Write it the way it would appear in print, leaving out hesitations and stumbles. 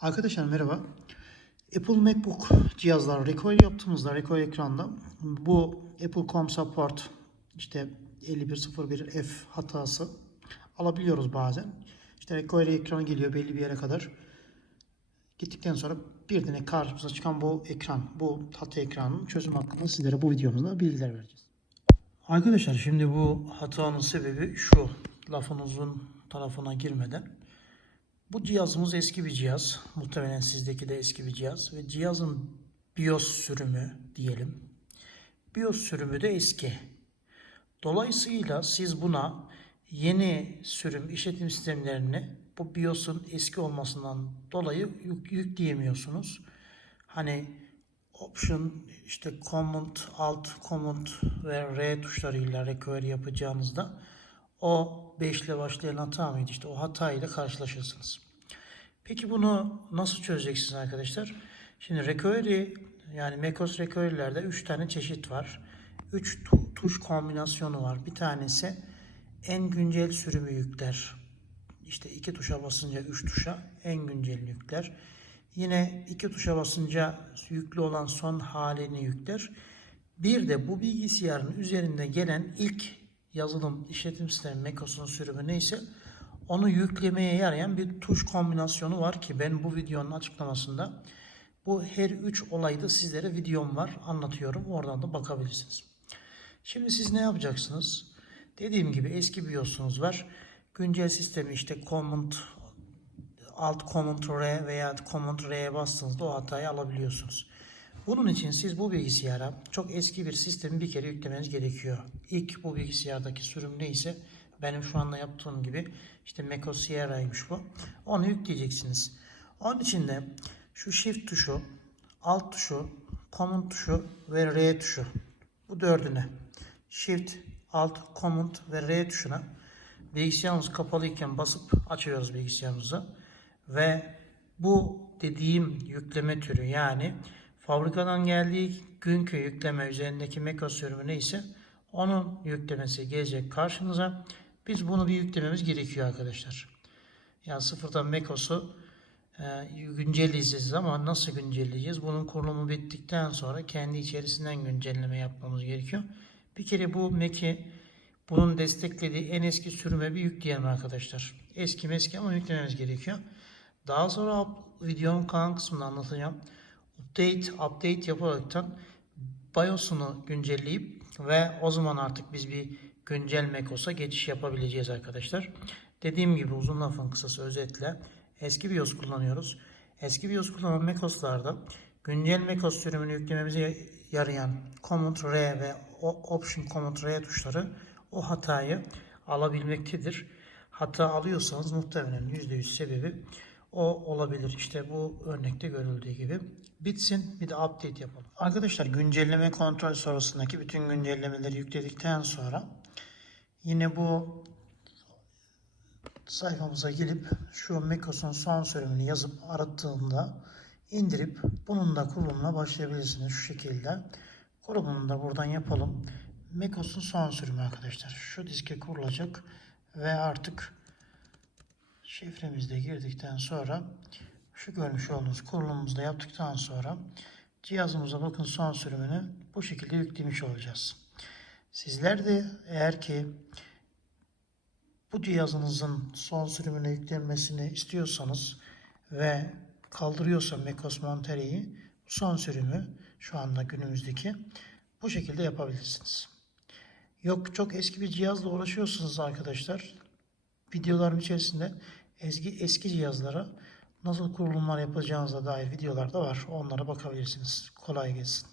Arkadaşlar merhaba. Apple MacBook cihazlar recoil yaptığımızda recoil ekranda bu Apple Com Support işte 5101F hatası alabiliyoruz bazen. İşte recoil ekranı geliyor belli bir yere kadar. Gittikten sonra birden karşımıza çıkan bu ekran, bu hata ekranının çözüm hakkında sizlere bu videomuzda bilgiler vereceğiz. Arkadaşlar şimdi bu hatanın sebebi şu, lafın uzun tarafına girmeden. Bu cihazımız eski bir cihaz. Muhtemelen sizdeki de eski bir cihaz. Ve cihazın BIOS sürümü diyelim. BIOS sürümü de eski. Dolayısıyla siz buna yeni sürüm işletim sistemlerini bu BIOS'un eski olmasından dolayı yükleyemiyorsunuz. Hani Option, işte Command, Alt, Command ve R tuşlarıyla recovery yapacağınızda o 5 ile başlayan hata mıydı? İşte o hatayla karşılaşırsınız. Peki bunu nasıl çözeceksiniz arkadaşlar? Şimdi recovery, yani macOS recovery'lerde 3 tane çeşit var. 3 tuş kombinasyonu var. Bir tanesi en güncel sürümü yükler. İşte 2 tuşa basınca 3 tuşa en güncelini yükler. Yine 2 tuşa basınca yüklü olan son halini yükler. Bir de bu bilgisayarın üzerinde gelen ilk yazılım işletim sistemi macOS'un sürümü neyse onu yüklemeye yarayan bir tuş kombinasyonu var ki ben bu videonun açıklamasında bu her 3 olayı da sizlere videom var, anlatıyorum. Oradan da bakabilirsiniz. Şimdi siz ne yapacaksınız? Dediğim gibi eski BIOS'unuz var. Güncel sistemi işte Alt Command R veya Command R'ye bastığınızda o hatayı alabiliyorsunuz. Bunun için siz bu bilgisayara çok eski bir sistemi bir kere yüklemeniz gerekiyor. İlk bu bilgisayardaki sürüm neyse benim şu anda yaptığım gibi işte macOS Sierra'ymış bu. Onu yükleyeceksiniz. Onun için de şu Shift tuşu, Alt tuşu, Command tuşu ve R tuşu. Bu dördüne Shift, Alt, Command ve R tuşuna bilgisayarımız kapalıyken basıp açıyoruz bilgisayarımızı. Ve bu dediğim yükleme türü, yani fabrikadan geldiği günkü yükleme üzerindeki macOS sürümü neyse onun yüklemesi gelecek karşımıza. Biz bunu bir yüklememiz gerekiyor arkadaşlar. Yani sıfırdan macOS'u güncelleyeceğiz ama nasıl güncelleyeceğiz? Bunun kurulumu bittikten sonra kendi içerisinden güncelleme yapmamız gerekiyor. Bir kere bu Mac'i bunun desteklediği en eski sürüme bir yükleyelim arkadaşlar. Eski ama yüklememiz gerekiyor. Daha sonra videonun kalan kısmında anlatacağım. Update yaparaktan BIOS'unu güncelleyip ve o zaman artık biz bir güncel macOS'a geçiş yapabileceğiz arkadaşlar. Dediğim gibi uzun lafın kısası özetle eski BIOS kullanıyoruz. Eski BIOS kullanan macOS'larda güncel macOS sürümünü yüklememize yarayan Command R ve Option Command R tuşları o hatayı alabilmektedir. Hata alıyorsanız muhtemelen %100 sebebi o olabilir. İşte bu örnekte görüldüğü gibi. Bitsin, bir de update yapalım. Arkadaşlar güncelleme kontrol sonrasındaki bütün güncellemeleri yükledikten sonra yine bu sayfamıza gelip şu macOS'un son sürümünü yazıp arattığında indirip bunun da kurulumuna başlayabilirsiniz şu şekilde. Kurulumunu da buradan yapalım. macOS'un son sürümü arkadaşlar. Şu diske kurulacak ve artık şifremizi de girdikten sonra şu görmüş olduğunuz kurulumumuzu da yaptıktan sonra cihazımıza bakın son sürümünü bu şekilde yüklemiş olacağız. Sizler de eğer ki bu cihazınızın son sürümüne yüklenmesini istiyorsanız ve kaldırıyorsa macOS Monterey'i son sürümü şu anda günümüzdeki bu şekilde yapabilirsiniz. Yok çok eski bir cihazla uğraşıyorsunuz arkadaşlar. Videolarım içerisinde eski cihazlara nasıl kurulumlar yapacağınıza dair videolar da var. Onlara bakabilirsiniz. Kolay gelsin.